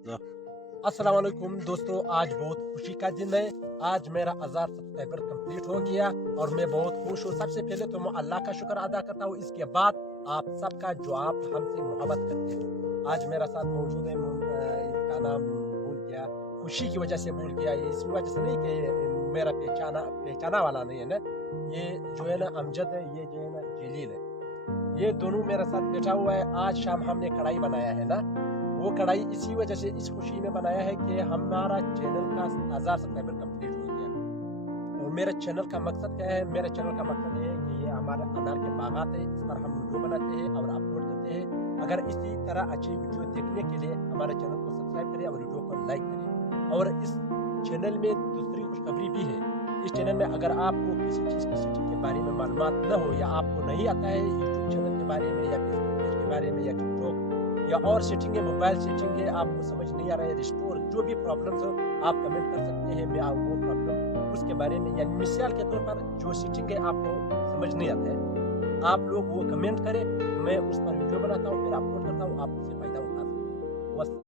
अस्सलाम वालेकुम दोस्तों, आज बहुत खुशी का दिन है। आज मेरा 1000 सब्सक्राइबर कंप्लीट हो गया और मैं बहुत खुश हूँ। सबसे पहले तो मैं अल्लाह का शुक्र अदा करता हूँ, इसके बाद आप सबका जो आप हमसे मोहब्बत करते हो। आज मेरा साथ मौजूद है, इसका नाम भूल गया, खुशी की वजह से भूल गया। ये इस वजह से नहीं कि मेरा पहचाना वाला नहीं है ना, ये जो है ना अमजद है, ये जो है ना जलील है, ये दोनों मेरे साथ बैठा हुआ है। आज शाम हमने कढ़ाई बनाया है ना, वो कढ़ाई इसी वजह से इस खुशी में बनाया है कि हमारा चैनल का 1000 सब्सक्राइबर कंप्लीट हो गया। और मेरे चैनल का मकसद क्या है? मेरे चैनल का मकसद ये है कि ये हमारे अनार के बागात है, इस पर हम वीडियो बनाते हैं और अपलोड करते हैं। अगर इसी तरह अच्छी वीडियो देखने के लिए हमारे चैनल को सब्सक्राइब करें और वीडियो को लाइक करें। और इस चैनल में दूसरी खुशखबरी भी है। इस चैनल में अगर आपको किसी चीज़ की सेटिंग के बारे में मालूमात न हो, या आपको नहीं आता है यूट्यूब चैनल के बारे में या फेसबुक पेज के बारे में या टिकटॉक या और सेटिंग है, मोबाइल सेटिंग है, आपको समझ नहीं आ रहा है, रिस्टोर जो भी प्रॉब्लम्स हो आप कमेंट कर सकते हैं। मैं वो प्रॉब्लम उसके बारे में, या मिसाल के तौर पर जो सेटिंग है आपको समझ नहीं आता है, आप लोग वो कमेंट करें, मैं उस पर वीडियो बनाता हूँ, फिर अपलोड करता हूँ, आप उससे फायदा उठा सकते हैं।